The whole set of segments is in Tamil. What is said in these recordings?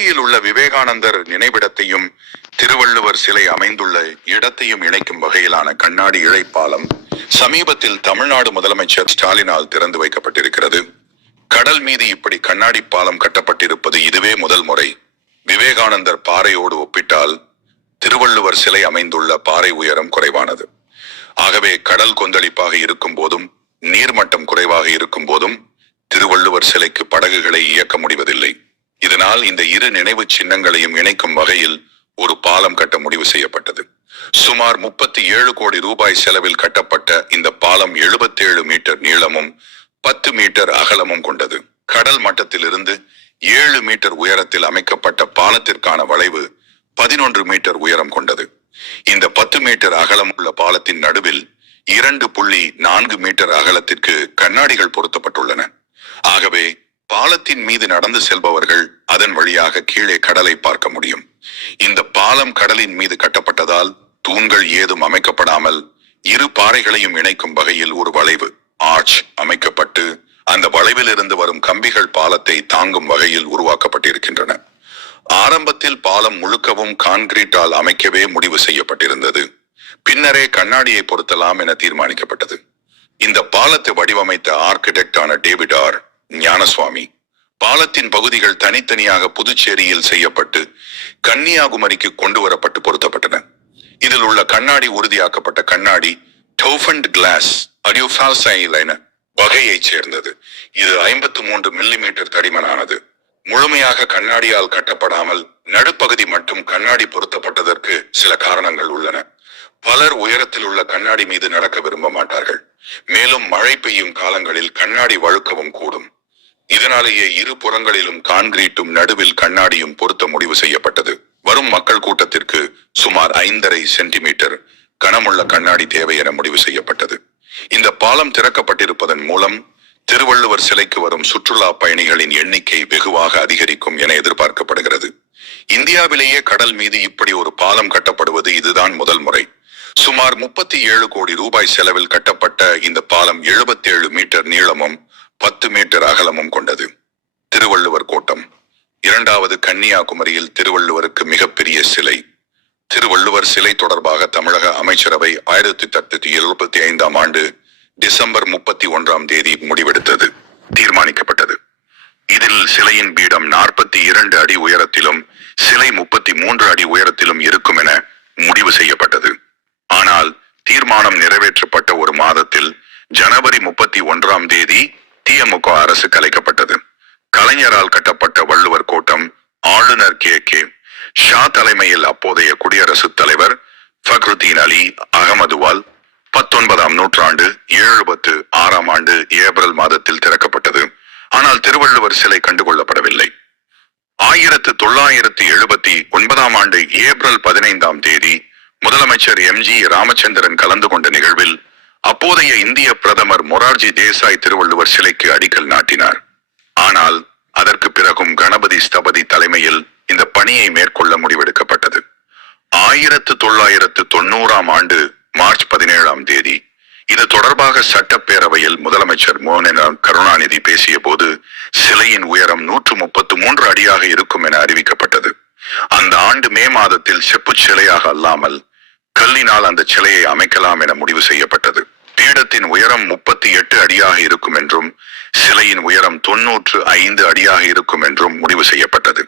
கண்ணாடியில் உள்ள விவேகானந்தர் நினைவிடத்தையும் திருவள்ளுவர் சிலை அமைந்துள்ள இடத்தையும் இணைக்கும் வகையிலான கண்ணாடி இழைப்பாலம் சமீபத்தில் தமிழ்நாடு முதலமைச்சர் ஸ்டாலினால் திறந்து வைக்கப்பட்டிருக்கிறது. கடல் மீது இப்படி கண்ணாடி பாலம் கட்டப்பட்டிருப்பது இதுவே முதல் முறை. விவேகானந்தர் பாறையோடு ஒப்பிட்டால் திருவள்ளுவர் சிலை அமைந்துள்ள பாறை உயரம் குறைவானது. ஆகவே கடல் கொந்தளிப்பாக இருக்கும் போதும் நீர்மட்டம் குறைவாக இருக்கும் போதும் திருவள்ளுவர் சிலைக்கு படகுகளை இயக்க முடிவதில்லை. இதனால் இந்த இரு நினைவு சின்னங்களையும் இணைக்கும் வகையில் ஒரு பாலம் கட்ட முடிவு செய்யப்பட்டது. சுமார் முப்பத்தி ஏழு கோடி ரூபாய் செலவில் கட்டப்பட்ட இந்த பாலம் 77 மீட்டர் நீளமும் பத்து மீட்டர் அகலமும் கொண்டது. கடல் மட்டத்திலிருந்து ஏழு மீட்டர் உயரத்தில் அமைக்கப்பட்ட பாலத்திற்கான வளைவு பதினொன்று மீட்டர் உயரம் கொண்டது. இந்த பத்து மீட்டர் அகலம் உள்ள பாலத்தின் நடுவில் இரண்டு புள்ளி நான்கு மீட்டர் அகலத்திற்கு கண்ணாடிகள் பொருத்தப்பட்டுள்ளன. ஆகவே பாலத்தின் மீது நடந்து செல்பவர்கள் அதன் வழியாக கீழே கடலை பார்க்க முடியும். இந்த பாலம் கடலின் மீது கட்டப்பட்டதால் தூண்கள் ஏதும் அமைக்கப்படாமல் இரு பாறைகளையும் இணைக்கும் வகையில் ஒரு வளைவு ஆர்ச் அமைக்கப்பட்டு அந்த வளைவில் இருந்து வரும் கம்பிகள் பாலத்தை தாங்கும் வகையில் உருவாக்கப்பட்டிருக்கின்றன. ஆரம்பத்தில் பாலம் முழுக்கவும் கான்கிரீட்டால் அமைக்கவே முடிவு செய்யப்பட்டிருந்தது. பின்னரே கண்ணாடியை பொருத்தலாம் என தீர்மானிக்கப்பட்டது. இந்த பாலத்தை வடிவமைத்த ஆர்கிடெக்டான டேவிட் ஆர். ஞானசுவாமி பாலத்தின் பகுதிகள் தனித்தனியாக புதுச்சேரியில் செய்யப்பட்டு கன்னியாகுமரிக்கு கொண்டு வரப்பட்டு பொருத்தப்பட்டன. இதில் உள்ள கண்ணாடி உறுதியாக்கப்பட்ட கண்ணாடி டோஃபண்ட் கிளாஸ் அடியோஃபால்சைலைன வகையைச் சேர்ந்தது. இது ஐம்பத்து மூன்று மில்லிமீட்டர் தடிமனானது. முழுமையாக கண்ணாடியால் கட்டப்படாமல் நடுப்பகுதி மட்டும் கண்ணாடி பொருத்தப்பட்டதற்கு சில காரணங்கள் உள்ளன. பலர் உயரத்தில் உள்ள கண்ணாடி மீது நடக்க விரும்ப மாட்டார்கள். மேலும் மழை பெய்யும் காலங்களில் கண்ணாடி வழுக்கவும் கூடும். இதனாலேயே இரு புறங்களிலும் கான்கிரீட்டும் நடுவில் கண்ணாடியும் பொருத்த முடிவு செய்யப்பட்டது. வரும் மக்கள் கூட்டத்திற்கு சுமார் ஐந்தரை சென்டிமீட்டர் கனமுள்ள கண்ணாடி தேவை என முடிவு செய்யப்பட்டது. இந்த பாலம் திறக்கப்பட்டிருப்பதன் மூலம் திருவள்ளுவர் சிலைக்கு வரும் சுற்றுலா பயணிகளின் எண்ணிக்கை வெகுவாக அதிகரிக்கும் என எதிர்பார்க்கப்படுகிறது. இந்தியாவிலேயே கடல் மீது இப்படி ஒரு பாலம் கட்டப்படுவது இதுதான் முதல் முறை. சுமார் முப்பத்தி ஏழு கோடி ரூபாய் செலவில் கட்டப்பட்ட இந்த பாலம் 77 மீட்டர் நீளமும் பத்து மீட்டர் அகலமும் கொண்டது. திருவள்ளுவர் கோட்டம். இரண்டாவது கன்னியாகுமரியில் திருவள்ளுவருக்கு மிகப்பெரிய சிலை. திருவள்ளுவர் சிலை தொடர்பாக தமிழக அமைச்சரவை ஆயிரத்தி தொள்ளாயிரத்தி எழுபத்தி ஐந்தாம் ஆண்டு டிசம்பர் முப்பத்தி ஒன்றாம் தேதி முடிவெடுத்தது. தீர்மானிக்கப்பட்டது. இதில் சிலையின் பீடம் நாற்பத்தி இரண்டு அடி உயரத்திலும் சிலை முப்பத்தி மூன்று அடி உயரத்திலும் இருக்கும் என முடிவு செய்யப்பட்டது. ஆனால் தீர்மானம் நிறைவேற்றப்பட்ட ஒரு மாதத்தில் ஜனவரி முப்பத்தி ஒன்றாம் தேதி திமுக அரசு கலைக்கப்பட்டது கலைஞரால் கட்டப்பட்ட வள்ளுவர் கோட்டம் ஆளுநர் கே. கே. ஷா தலைமையில் அப்போதைய குடியரசுத் தலைவர் ஃபக்ருதீன் அலி அகமதுவால் பத்தொன்பதாம் நூற்றாண்டு எழுபத்து ஆறாம் ஆண்டு ஏப்ரல் மாதத்தில் திறக்கப்பட்டது. ஆனால் திருவள்ளுவர் சிலை கண்டுகொள்ளப்படவில்லை. ஆயிரத்து தொள்ளாயிரத்து எழுபத்தி ஒன்பதாம் ஆண்டு ஏப்ரல் பதினைந்தாம் தேதி முதலமைச்சர் எம். ஜி. ராமச்சந்திரன் கலந்து கொண்ட நிகழ்வில் அப்போதைய இந்திய பிரதமர் மொரார்ஜி தேசாய் திருவள்ளுவர் சிலைக்கு அடிக்கல் நாட்டினார். ஆனால் அதற்கு பிறகும் கணபதி ஸ்தபதி தலைமையில் இந்த பணியை மேற்கொள்ள முடிவெடுக்கப்பட்டது. ஆயிரத்து தொள்ளாயிரத்து தொண்ணூறாம் ஆண்டு மார்ச் பதினேழாம் தேதி இது தொடர்பாக சட்டப்பேரவையில் முதலமைச்சர் மோகன் கருணாநிதி பேசிய போது சிலையின் உயரம் நூற்று முப்பத்து மூன்று அடியாக இருக்கும் என அறிவிக்கப்பட்டது. அந்த ஆண்டு மே மாதத்தில் செப்புச் சிலையாக அல்லாமல் கல்லினால் அந்த சிலையை அமைக்கலாம் என முடிவு செய்யப்பட்டது. பீடத்தின் உயரம் முப்பத்தி எட்டு அடியாக இருக்கும் என்றும் சிலையின் உயரம் தொன்னூற்று ஐந்து அடியாக இருக்கும் என்றும் முடிவு செய்யப்பட்டது.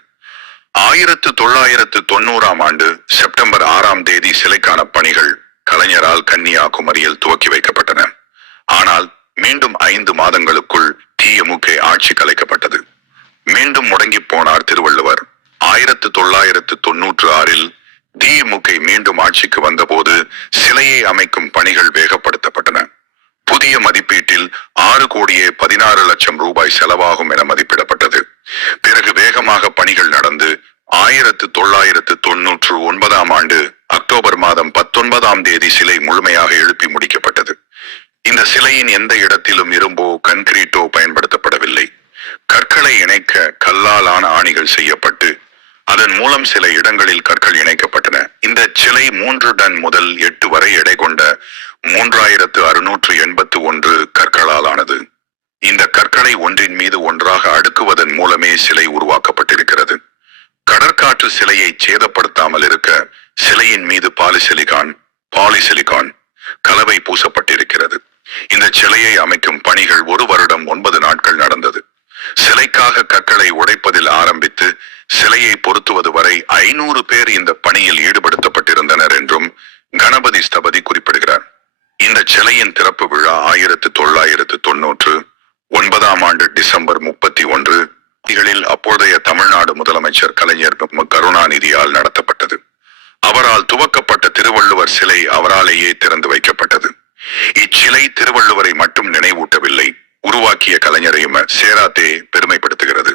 ஆயிரத்து தொள்ளாயிரத்து தொன்னூறாம் ஆண்டு செப்டம்பர் ஆறாம் தேதி சிலைக்கான பணிகள் கலைஞரால் கன்னியாகுமரியில் துவக்கி வைக்கப்பட்டன. ஆனால் மீண்டும் ஐந்து மாதங்களுக்குள் திமுக ஆட்சி கலைக்கப்பட்டது. மீண்டும் முடங்கி போனார் திருவள்ளுவர். ஆயிரத்து தொள்ளாயிரத்து தொன்னூற்று ஆறில் திமுக மீண்டும் ஆட்சிக்கு வந்தபோது சிலையை அமைக்கும் பணிகள் வேகப்படுத்தப்பட்டன. புதிய மதிப்பீட்டில் ஆறு கோடியே பதினாறு லட்சம் ரூபாய் செலவாகும் என மதிப்பிடப்பட்டது. பிறகு வேகமாக பணிகள் நடந்து ஆயிரத்து தொள்ளாயிரத்து தொன்னூற்று ஒன்பதாம் ஆண்டு அக்டோபர் மாதம் பத்தொன்பதாம் தேதி சிலை முழுமையாக எழுப்பி முடிக்கப்பட்டது. இந்த சிலையின் எந்த இடத்திலும் இரும்போ கன்கிரீட்டோ பயன்படுத்தப்படவில்லை. கற்களை இணைக்க கல்லால் ஆன ஆணிகள் செய்யப்பட்டு அதன் மூலம் சில இடங்களில் கற்கள் இணைக்கப்பட்டன. இந்த சிலை மூன்று டன் முதல் எட்டு வரை எடை கொண்ட மூன்றாயிரத்து அறுநூற்று எண்பத்து ஒன்று கற்களால் ஆனது. இந்த கற்களை ஒன்றின் மீது ஒன்றாக அடுக்குவதன் மூலமே சிலை உருவாக்கப்பட்டிருக்கிறது. கடற்காற்று சிலையை சேதப்படுத்தாமல் இருக்க சிலையின் மீது பாலிசிலிகான் பாலிசிலிகான் கலவை பூசப்பட்டிருக்கிறது. இந்த சிலையை அமைக்கும் பணிகள் ஒரு வருடம் ஒன்பது நாட்கள் நடந்தது. சிலைக்காக கற்களை உடைப்பதில் ஆரம்பித்து சிலையை பொருத்துவது வரை ஐநூறு பேர் இந்த பணியில் ஈடுபடுத்தப்பட்டிருந்தனர் என்றும் கணபதி ஸ்தபதி குறிப்பிடுகிறார். இந்த சிலையின் திறப்பு விழா ஆயிரத்து தொள்ளாயிரத்து தொன்னூற்று ஒன்பதாம் ஆண்டு டிசம்பர் முப்பத்தி ஒன்று இகளில் அப்போதைய தமிழ்நாடு முதலமைச்சர் கலைஞர் கருணாநிதியால் நடத்தப்பட்டது. அவரால் துவக்கப்பட்ட திருவள்ளுவர் சிலை அவராலேயே திறந்து வைக்கப்பட்டது. இச்சிலை திருவள்ளுவரை மட்டும் நினைவூட்டவில்லை உருவாக்கிய கலைஞரையும் சேராத்தே பெருமைப்படுத்துகிறது.